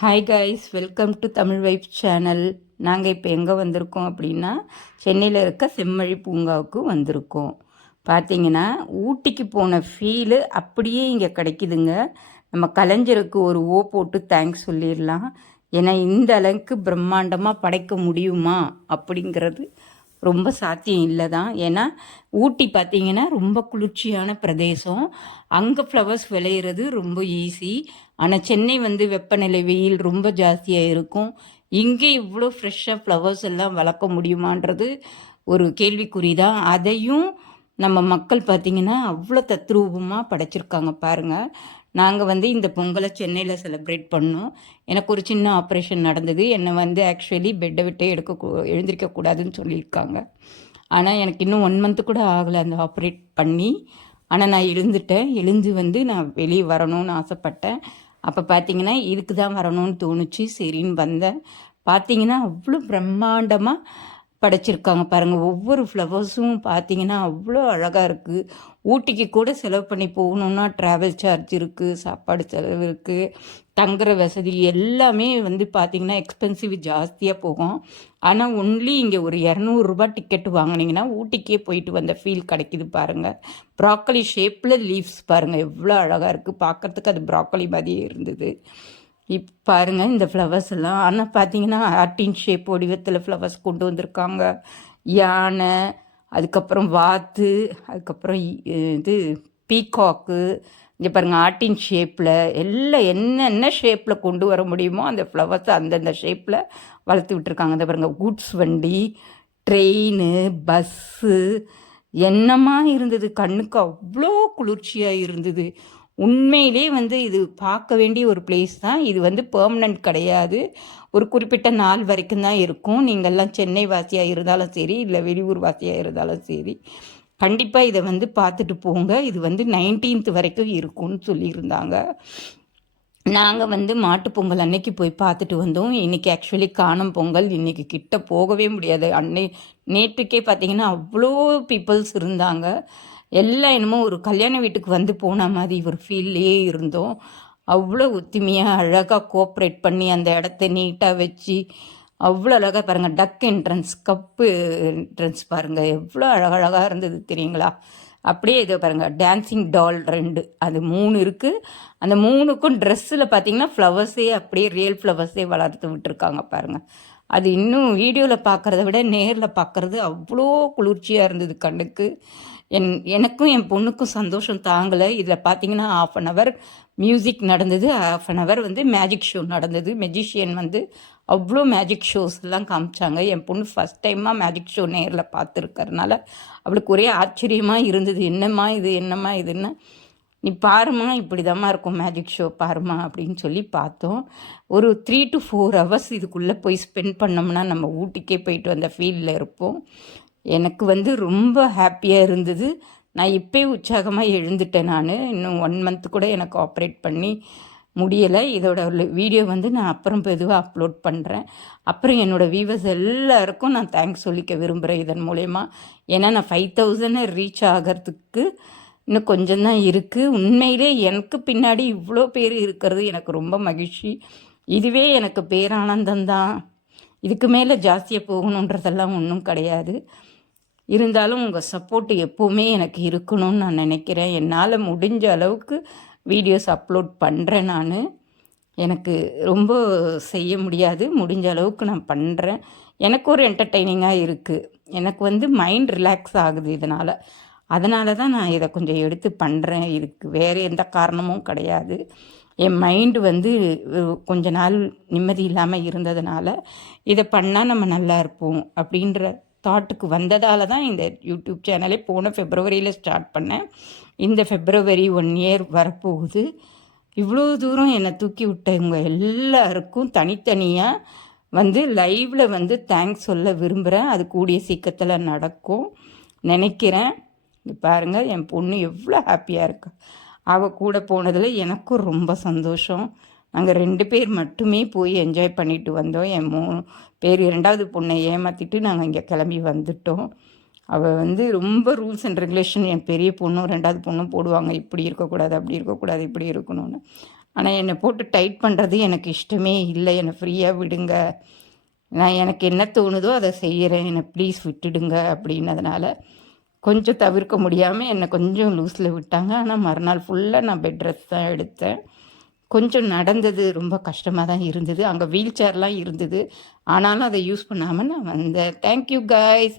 Hi guys welcome to Tamil vibe channel நாங்கள் இப்போ எங்கே வந்திருக்கோம் அப்படின்னா சென்னையில் இருக்க செம்மழி பூங்காவுக்கு வந்திருக்கோம். பார்த்தீங்கன்னா ஊட்டிக்கு போன ஃபீலு அப்படியே இங்கே கிடைக்குதுங்க. நம்ம கலைஞருக்கு ஒரு ஓ போட்டு தேங்க்ஸ் சொல்லிடலாம். ஏன்னா இந்த அளவுக்கு பிரம்மாண்டமாக படைக்க முடியுமா அப்படிங்கிறது ரொம்ப சாத்தியம் இல்லை தான் ஏன்னா ஊட்டி பார்த்தீங்கன்னா ரொம்ப குளிர்ச்சியான பிரதேசம். அங்கே ஃப்ளவர்ஸ் விளையிறது ரொம்ப ஈஸி ஆனால் சென்னை வந்து வெப்பநிலை வெயில் ரொம்ப ஜாஸ்தியாக இருக்கும். இங்கே இவ்வளோ ஃப்ரெஷ்ஷாக ஃப்ளவர்ஸ் எல்லாம் வளர்க்க முடியுமான்றது ஒரு கேள்விக்குறி தான் அதையும் நம்ம மக்கள் பார்த்திங்கன்னா அவ்வளோ தத்ரூபமாக படைச்சிருக்காங்க பாருங்கள் நாங்கள் வந்து இந்த பொங்கலை சென்னையில் செலிப்ரேட் பண்ணோம். எனக்கு ஒரு சின்ன ஆப்ரேஷன் நடந்தது. என்னை வந்து ஆக்சுவலி பெட்டை விட்டே எடுக்க எழுந்திருக்கக்கூடாதுன்னு சொல்லியிருக்காங்க. ஆனால் எனக்கு இன்னும் ஒன் மந்த்து கூட ஆகலை அந்த ஆப்ரேட் பண்ணி. ஆனால் நான் எழுந்துட்டேன். எழுந்து வந்து நான் வெளியே வரணும்னு ஆசைப்பட்டேன். அப்போ பார்த்தீங்கன்னா இதுக்கு தான் வரணும்னு தோணுச்சு. சரின்னு வந்தேன். பார்த்தீங்கன்னா அவ்வளோ பிரம்மாண்டமாக படைச்சிருக்காங்க பாருங்கள் ஒவ்வொரு ஃப்ளவர்ஸும் பார்த்தீங்கன்னா அவ்வளோ அழகாக இருக்குது ஊட்டிக்கு கூட செலவு பண்ணி போகணுன்னா ட்ராவல் சார்ஜ் இருக்குது சாப்பாடு செலவு இருக்குது தங்குற வசதி எல்லாமே வந்து பார்த்திங்கன்னா எக்ஸ்பென்சிவ் ஜாஸ்தியாக போகும். ஆனால் ஒன்லி இங்கே ஒரு இரநூறுபா டிக்கெட் வாங்கினீங்கன்னா ஊட்டிக்கே போயிட்டு வந்த ஃபீல் கிடைக்குது பாருங்கள் ப்ராக்கலி ஷேப்பில் லீவ்ஸ் பாருங்கள் எவ்வளோ அழகாக இருக்குது பார்க்குறதுக்கு அது ப்ராக்கலி மாதிரியே இருந்தது. இப் பாருங்கள் இந்த ஃப்ளவர்ஸ் எல்லாம். ஆனால் பார்த்தீங்கன்னா ஆர்டின் ஷேப் வடிவத்தில் ஃப்ளவர்ஸ் கொண்டு வந்திருக்காங்க. யானை அதுக்கப்புறம் வாத்து அதுக்கப்புறம் இது பீகாக்கு இங்கே பாருங்கள் ஆர்டின் ஷேப்பில் எல்லாம் என்னென்ன ஷேப்பில் கொண்டு வர முடியுமோ அந்த ஃப்ளவர்ஸை அந்தந்த ஷேப்பில் வளர்த்து விட்டுருக்காங்க. இந்த பாருங்கள் கூட்ஸ் வண்டி ட்ரெயின் பஸ்ஸு என்னமா இருந்தது? கண்ணுக்கு அவ்வளோ குளிர்ச்சியாக இருந்தது. உண்மையிலே வந்து இது பார்க்க வேண்டிய ஒரு பிளேஸ் தான். இது வந்து பெர்மனண்ட் கிடையாது. ஒரு குறிப்பிட்ட நாள் வரைக்கும் தான் இருக்கும். நீங்கள்லாம் சென்னை வாசியாக இருந்தாலும் சரி இல்லை வெளியூர் வாசியாக இருந்தாலும் சரி கண்டிப்பாக இதை வந்து பார்த்துட்டு போங்க. இது வந்து நைன்டீன்த் வரைக்கும் இருக்கும்னு சொல்லியிருந்தாங்க. நாங்கள் வந்து மாட்டு பொங்கல் அன்னைக்கு போய் பார்த்துட்டு வந்தோம். இன்றைக்கி ஆக்சுவலி காணும் பொங்கல். இன்றைக்கி கிட்ட போகவே முடியாது. அன்னை நேற்றுக்கே பார்த்தீங்கன்னா அவ்வளோ பீப்புள்ஸ் இருந்தாங்க. எல்லாம் என்னமோ ஒரு கல்யாண வீட்டுக்கு வந்து போன மாதிரி ஒரு ஃபீல்லையே இருந்தோம். அவ்வளோ ஒத்துமையாக அழகாக கோஆப்ரேட் பண்ணி அந்த இடத்த நீட்டாக வச்சு அவ்வளோ அழகாக பாருங்கள் டக் என்ட்ரன்ஸ் கப்பு என்ட்ரன்ஸ் பாருங்கள் எவ்வளோ அழகழகாக இருந்தது தெரியுங்களா? அப்படியே இதை பாருங்கள் டான்ஸிங் டால் ரெண்டு அது மூணு இருக்குது அந்த மூணுக்கும் ட்ரெஸ்ஸில் பார்த்தீங்கன்னா ஃப்ளவர்ஸே அப்படியே ரியல் ஃப்ளவர்ஸே வளர்த்து விட்டுருக்காங்க பாருங்கள் அது இன்னும் வீடியோவில் பார்க்குறத விட நேரில் பார்க்குறது அவ்வளோ குளிர்ச்சியாக இருந்தது கண்ணுக்கு. என் எனக்கும் என் பொண்ணுக்கும் சந்தோஷம் தாங்கலை. இதில் பார்த்தீங்கன்னா ஆஃப் அன் ஹவர் மியூசிக் நடந்தது. ஆஃப் அன் ஹவர் வந்து மேஜிக் ஷோ நடந்தது. மெஜிஷியன் வந்து அவ்வளோ மேஜிக் ஷோஸ் எல்லாம் காமிச்சாங்க. என் பொண்ணு ஃபஸ்ட் டைமாக மேஜிக் ஷோ நேரில் பார்த்துருக்கறனால அவளுக்கு ஒரே ஆச்சரியமாக இருந்தது. என்னம்மா இது? என்னம்மா இதுன்னு. நீ பாருமா இப்படி தாம்மா இருக்கும் மேஜிக் ஷோ பாருமா அப்படின்னு சொல்லி பார்த்தோம். ஒரு த்ரீ டு ஃபோர் ஹவர்ஸ் இதுக்குள்ளே போய் ஸ்பெண்ட் பண்ணோம்னா நம்ம ஊட்டிக்கே போயிட்டு வந்த ஃபீல்டில் இருப்போம். எனக்கு வந்து ரொம்ப ஹாப்பியாக இருந்தது. நான் இப்போயே உற்சாகமாக எழுந்துட்டேன் நான். இன்னும் ஒன் மந்த் கூட எனக்கு ஆப்ரேட் பண்ணி முடியலை. இதோட வீடியோ வந்து நான் அப்புறம் பெதுவாக அப்லோட் பண்ணுறேன் அப்புறம் என்னோடய வியூவர்ஸ் எல்லாருக்கும் நான் தேங்க்ஸ் சொல்லிக்க விரும்புகிறேன் இதன் மூலயமா. ஏன்னா நான் ஃபைவ் தௌசண்ட் ரீச் ஆகிறதுக்கு இன்னும் கொஞ்சம் தான் இருக்குது உண்மையிலே எனக்கு பின்னாடி இவ்வளோ பேர் இருக்கிறது எனக்கு ரொம்ப மகிழ்ச்சி. இதுவே எனக்கு பேரானந்தம்தான் இதுக்கு மேலே ஜாஸ்தியாக போகணுன்றதெல்லாம் ஒன்றும் கிடையாது. இருந்தாலும் உங்கள் சப்போர்ட் எப்போவுமே எனக்கு இருக்கணும்னு நான் நினைக்கிறேன். என்னால் முடிஞ்ச அளவுக்கு வீடியோஸ் அப்லோட் பண்ணுறேன் நான். எனக்கு ரொம்ப செய்ய முடியாது. முடிஞ்ச அளவுக்கு நான் பண்ணுறேன் எனக்கு ஒரு என்டர்டெய்னிங்காக இருக்குது எனக்கு வந்து மைண்ட் ரிலாக்ஸ் ஆகுது இதனால். அதனால தான் நான் இதை கொஞ்சம் எடுத்து பண்ணுறேன் இருக்குது வேறு எந்த காரணமும் கிடையாது. என் மைண்டு வந்து கொஞ்ச நாள் நிம்மதி இல்லாமல் இருந்ததுனால இதை பண்ணால் நம்ம நல்லா இருப்போம் அப்படின்ற தாட்டுக்கு வந்ததால் தான் இந்த யூடியூப் சேனலை போன ஃபெப்ரவரியில் ஸ்டார்ட் பண்ணேன். இந்த ஃபெப்ரவரி ஒன் இயர் வரப்போகுது. இவ்வளோ தூரம் என்னை தூக்கி விட்டவங்க எல்லாருக்கும் தனித்தனியாக வந்து லைவில் வந்து தேங்க்ஸ் சொல்ல விரும்புகிறேன் அது கூடிய சீக்கிரத்தில் நடக்கும். நினைக்கிறேன். பாருங்கள் என் பொண்ணு எவ்வளோ ஹாப்பியாக இருக்கா. அவள் கூட போனதில் எனக்கும் ரொம்ப சந்தோஷம். நாங்கள் ரெண்டு பேர் மட்டுமே போய் என்ஜாய் பண்ணிட்டு வந்தோம். என் மூணு பேர் இரண்டாவது பொண்ணை ஏமாற்றிட்டு நாங்கள் இங்கே கிளம்பி வந்துட்டோம். அவள் வந்து ரொம்ப ரூல்ஸ் அண்ட் ரெகுலேஷன் என் பெரிய பொண்ணும் ரெண்டாவது பொண்ணும் போடுவாங்க. இப்படி இருக்கக்கூடாது அப்படி இருக்கக்கூடாது இப்படி இருக்கணும்னு. ஆனால் என்னை போட்டு டைட் பண்ணுறது எனக்கு இஷ்டமே இல்லை. என்னை ஃப்ரீயாக விடுங்க. நான் எனக்கு என்ன தோணுதோ அதை செய்கிறேன் என்னை ப்ளீஸ் விட்டுடுங்க அப்படின்னதுனால கொஞ்சம் தவிர்க்க முடியாமல் என்னை கொஞ்சம் லூஸில் விட்டாங்க. ஆனால் மறுநாள் ஃபுல்லாக நான் பெட் ரெஸ்ட் தான் எடுத்தேன். கொஞ்சம் நடந்தது ரொம்ப கஷ்டமாக தான் இருந்தது. அங்கே வீல் சேர்லாம் இருந்தது. ஆனாலும் அதை யூஸ் பண்ணாமல் நான் வந்தேன். Thank you guys